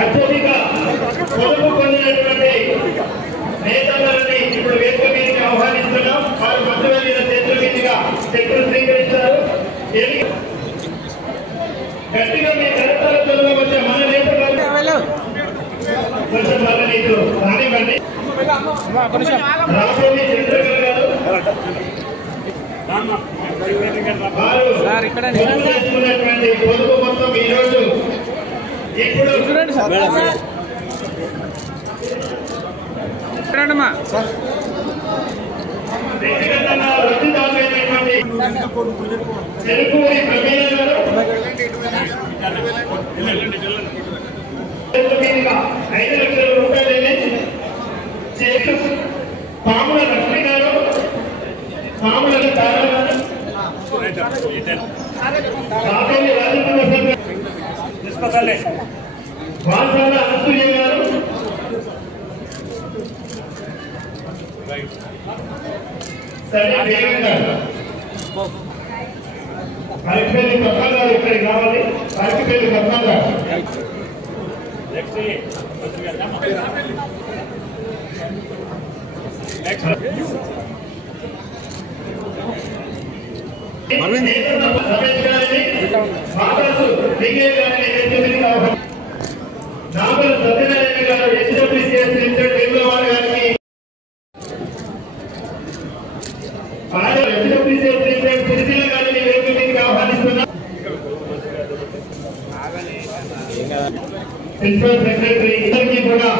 అత్యధిక పొదుపు పొందినటువంటి నేతలని ఇప్పుడు వేదిక మీదకి ఆహ్వానిస్తున్నాం. వారు మంత్రివర్యుల చేతుల మీదుగా చెక్కులు స్వీకరిస్తారు. గట్టిగా మీ కరతాలతో కొంచెం మన నేతలు కొంచెం మన నీకు రానివ్వండి. రామోజీ చంద్రకర్ గారు పొదుపు మొత్తం ఈరోజు ఇప్పుడు వ్యక్తిగతంగా వృత్తిదారులైనటువంటి చెరుకూరి ప్రమీల గారు 5 లక్షల రూపాయలని చేస్తూ పాముల లక్ష్మి గారు, పాముల తారా గారు, కాపేలి రాజేంద్ర వాసాల అనసూయ గారు, అరకిపల్లి పద్మాల్ గారు ఇక్కడికి రావాలి. అరకిపల్లి పద్మాల్ గారు నాగల్ సత్యనారాయణ గారు హెచ్డబ్ల్యూసీఎస్ లిమిటెడ్ వేములవాడ గారికి, హెచ్డబ్ల్యూసీఎస్ లిమిటెడ్ సిరిసిల్ల గారిని వేదిక మీదకి ఆహ్వానిస్తున్నారు. ప్రిన్సిపల్ సెక్రటరీ ఇద్దరికి కూడా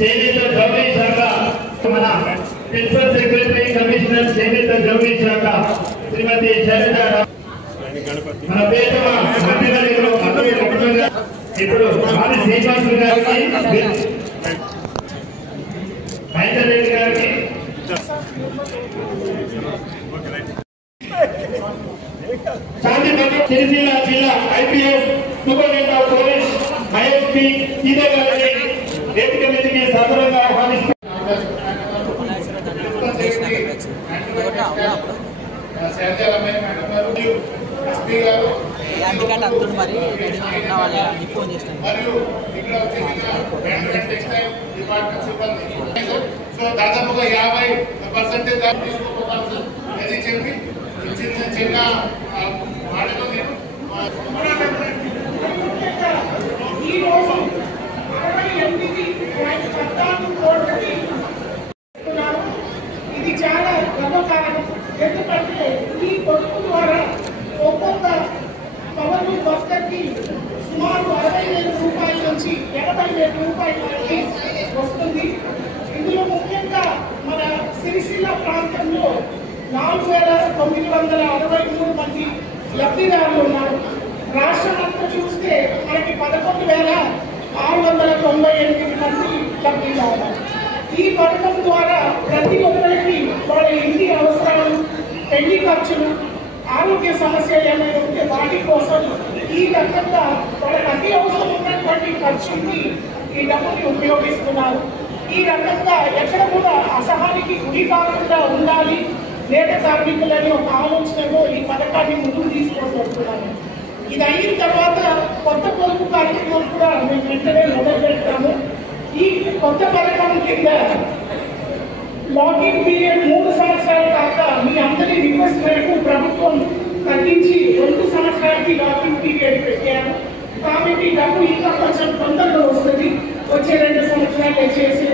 చేనేత జౌళి శాఖ, మన ప్రిన్సిపల్ సెక్రటరీ కమిషనర్ చేనేత జౌళి శాఖ శ్రీమతి శైలజ, మన పేదమ మంత్రివర్యులు ఇప్పుడు ఆది శ్రీనివాసులు గారికి, మహేందర్ రెడ్డి గారికి, శాంతిపల్లి సిరిసిల్ల జిల్లా IPS superintendent of police ISP సీదే గారిని వేదిక మీదకి సదరంగా ఆహ్వానిస్తున్నారు. దాదాపుగా 50% తీసుకోపోతాం సార్. అది చెప్పి చిన్న వాటితో నేను ఈరోజు 68.14 కోట్లకి ఇది చాలా గర్వకారణం. ఎందుకంటే ఈ పొదుపు ద్వారా ఒక్కొక్క పవన్ వర్కర్కి సుమారు 60,000 రూపాయల నుంచి 80,000 రూపాయల వరకు వస్తుంది. ఇందులో ముఖ్యంగా మన సిరిసిల్ల ప్రాంతంలో 4,963 మంది లబ్ధిదారులు ఉన్నారు. రాష్ట్రం అంతా చూస్తే మనకి 11,698 మంది లబ్ధిదారులు. ఈ పథకం ద్వారా ప్రతి ఒక్కరికి వాళ్ళ ఇంటి అవసరాలు, పెళ్లి ఖర్చులు, ఆరోగ్య సమస్యలు ఏమైనా ఉంటే వాటి కోసం ఈ రకంగా వాళ్ళకి అతి అవసరం ఉన్నటువంటి ఖర్చుని ఈ డబ్బుని ఉపయోగిస్తున్నారు. ఈ రకంగా ఎక్కడ కూడా అసహానికి గురి కాకుండా ఉండాలి నేత కార్మికులని ఒక ఆలోచనలో ఈ పథకాన్ని ముందుకు తీసుకొని. ఇది అయిన తర్వాత కొత్త పొదుపు కార్యక్రమం కూడా మేము వెంటనే మొదలు పెడతాము. ఈ కొత్త పథకం కింద లాకింగ్ పీరియడ్ 3 సంవత్సరాలు కాక మీ అందరి రిక్వెస్ట్ మేరకు ప్రభుత్వం తగ్గించి 2 సంవత్సరాలకి లాకింగ్ పీరియడ్ పెట్టారు. కాబట్టి డబ్బు ఇంకా కొంచెం తొందరగా వస్తుంది. వచ్చే 2 సంవత్సరాలు చేసే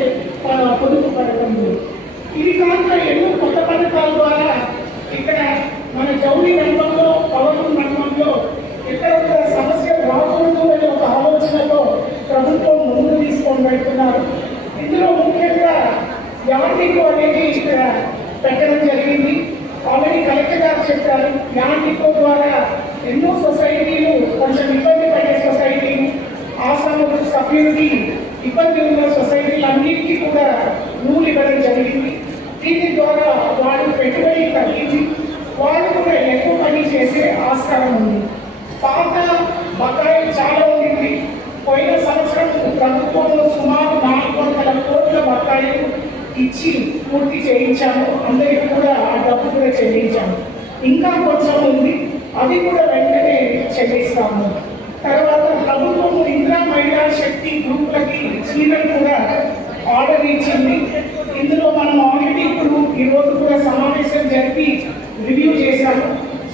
పొదుపు పథకం. ఇది కాక ఎన్నో కొత్త పథకాల ద్వారా ఇక్కడ మన జౌళి రంగంలో, పవన్ రంగంలో ఎక్కడ సమస్యలు రాకూడదు అనే ఒక ఆలోచనలో ప్రభుత్వం ముందు తీసుకొని పెడుతున్నారు. ఇందులో ముఖ్యంగా యాంటికో అనేది ఇక్కడ పెట్టడం జరిగింది. ఆల్రెడీ కలెక్టర్ గారు చెప్పారు. యాంటికో ద్వారా ఎన్నో సొసైటీలు, కొంచెం ఇబ్బంది పడే సొసైటీలు, ఆశ్రమ సభ్యులకి ఇబ్బంది ఉన్న సొసైటీలు అన్నింటికీ కూడా రూల్ ఇవ్వడం జరిగింది. దీని ద్వారా వాళ్ళు పెట్టుబడి తగ్గింది, వాళ్ళు కూడా ఎక్కువ పని చేసే ఆస్కారం ఉంది. పాత బకాయిలు చాలా ఉంది. పోయిన సంవత్సరం ప్రభుత్వంలో సుమారు 400 కోట్ల బకాయిలు ఇచ్చి పూర్తి చేయించాము. అందరికీ కూడా ఆ డబ్బు కూడా చెల్లించాము. ఇంకా కొంచెం ఉంది, అది కూడా వెంటనే చెల్లిస్తాము. తర్వాత ప్రభుత్వము ఇందిరా మహిళా శక్తి గ్రూపులకి చీరలు కూడా ఆర్డర్ ఇచ్చింది. ఇందులో మనం ఆల్రెడీ ఇప్పుడు ఈరోజు కూడా సమావేశం జరిపి రివ్యూ చేశాము.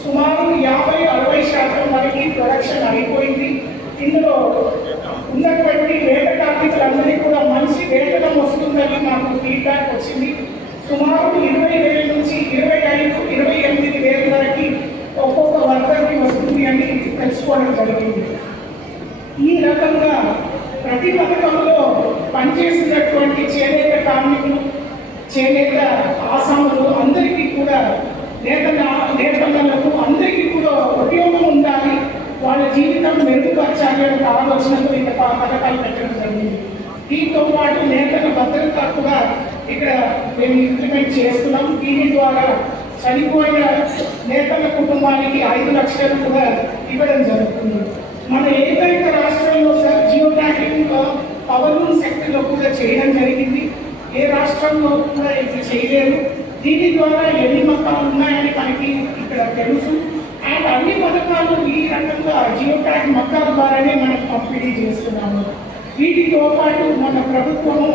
సుమారు 50-60% వరకు ప్రొడక్షన్ అయిపోయింది. ఇందులో ఉన్నటువంటి వేట కార్మికులందరికీ కూడా మంచి వేతనం వస్తుందని మాకు ఫీడ్బ్యాక్ వచ్చింది. సుమారు 20,000 నుంచి 25-28,000 వరకు ఒక్కొక్క వర్కర్కి వస్తుంది అని తెలుసుకోవడం జరిగింది. ఈ రకంగా ప్రతి పథకంలో పనిచేసినటువంటి చేనేత కార్మికులు, చేనేత ఆసాములు అందరికీ కూడా నేతలకు అందరికీ కూడా ఉపయోగం ఉండాలి, వాళ్ళ జీవితం మెరుగుపరచాలి అనే ఆలోచనతో ఇక్కడ పథకాలు పెట్టడం జరిగింది. దీంతో పాటు నేతల భద్రత కూడా ఇక్కడ మేము ఇంప్లిమెంట్ చేస్తున్నాం. దీని ద్వారా చనిపోయిన నేతల కుటుంబానికి 5 లక్షలు కూడా ఇవ్వడం జరుగుతుంది. మన ఏకైక రాష్ట్రంలో sir geo tagging power loom సెక్టర్లో కూడా చేయడం జరిగింది. ఏ రాష్ట్రంలో కూడా ఇది చేయలేదు. దీని ద్వారా ఎన్ని మొత్తాలు ఉన్నాయని మనకి ఇక్కడ తెలుసు. అండ్ అన్ని పథకాలు ఈ రకంగా జియో ట్యాగ్ మొత్తాల ద్వారానే మనం పంపిణీ చేస్తున్నాము. వీటితో పాటు మన ప్రభుత్వము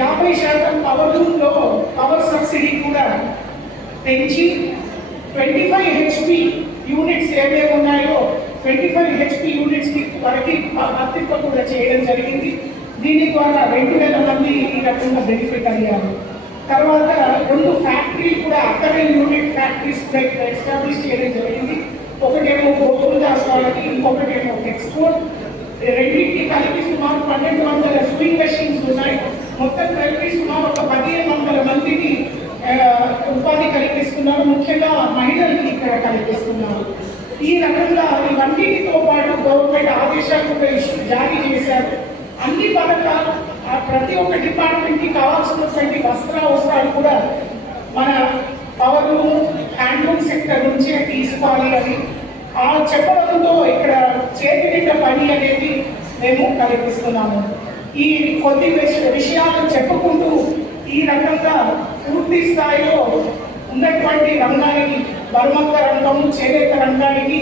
50% పవర్ లూమ్లో పవర్ సబ్సిడీ కూడా పెంచి 25 HP యూనిట్స్ ఏవే ఉన్నాయో 25 HP యూనిట్స్ వరకు వర్తింప కూడా చేయడం జరిగింది. దీని ద్వారా 2,000 మంది ఈ రకంగా బెనిఫిట్ అయ్యారు. తర్వాత 2 ఫ్యాక్టరీలు కూడా అక్కడే యూనిట్ ఫ్యాక్టరీస్ కూడా ఇక్కడ ఎస్టాబ్లిష్ చేయడం జరిగింది. ఒకటేమో గోకుల్దాస్ వాళ్ళకి, ఇంకొకటేమో ఎక్స్పోర్ట్. రెండింటికి కలిపి సుమారు 1,200 స్వింగ్ మెషిన్స్ ఉన్నాయి. మొత్తం కలిపి సుమారు ఒక 1,500 మందికి ఉపాధి కల్పిస్తున్నారు. ముఖ్యంగా మహిళలకి ఇక్కడ కల్పిస్తున్నారు. ఈ రకంగా ఇవన్నిటితో పాటు గవర్నమెంట్ ఆదేశాలు కూడా జారీ చేశారు. అన్ని పథకాలు ప్రతి ఒక్క డిపార్ట్మెంట్కి కావాల్సినటువంటి వస్త్రాలు కూడా మన పవర్ లూమ్, హ్యాండ్లూమ్ సెక్టర్ నుంచే తీసుకోవాలి అని చెప్పడంతో ఇక్కడ చేతి నిండా పని అనేది మేము కల్పిస్తున్నాము. ఈ కొద్ది విషయాలు చెప్పుకుంటూ ఈ రకంగా పూర్తి స్థాయిలో ఉన్నటువంటి రంగానికి, బరుమక్క రంగం, చేనేత రంగానికి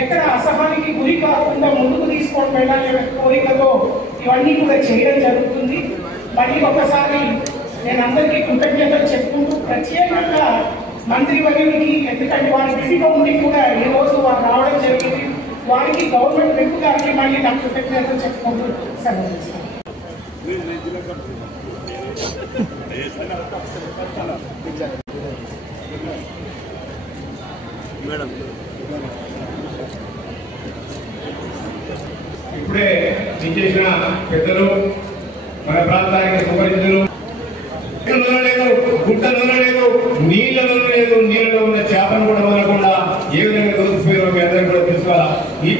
ఎక్కడ అసహానికి గురి కాకుండా ముందుకు తీసుకొని వెళ్ళాలనే కోరికతో ఇవన్నీ కూడా చేయడం జరుగుతుంది. మళ్ళీ ఒకసారి నేను అందరికీ కృతజ్ఞతలు చెప్పుకుంటూ ప్రత్యేకంగా మంత్రివర్యునికి, ఎందుకంటే వారి బిజీగా ఉండి కూడా ఈ రోజు వారు రావడం జరిగింది, వారికి గవర్నమెంట్ విప్ గారికి మళ్ళీ నా కృతజ్ఞతలు చెప్పుకుంటూ సెలవు. ఇప్పుడే చేసిన పెద్దలు, మన ప్రాంతానికి సుపరిచితులు, లేదు, గుట్టలలో లేదు, నీళ్ళలో లేదు, నీళ్ళలో ఉన్న చేపను కూడా మనకుండా ఏ విధంగా దొరికిపోయారో మీ అందరికీ కూడా తెలుసుకోవాలా. ఈ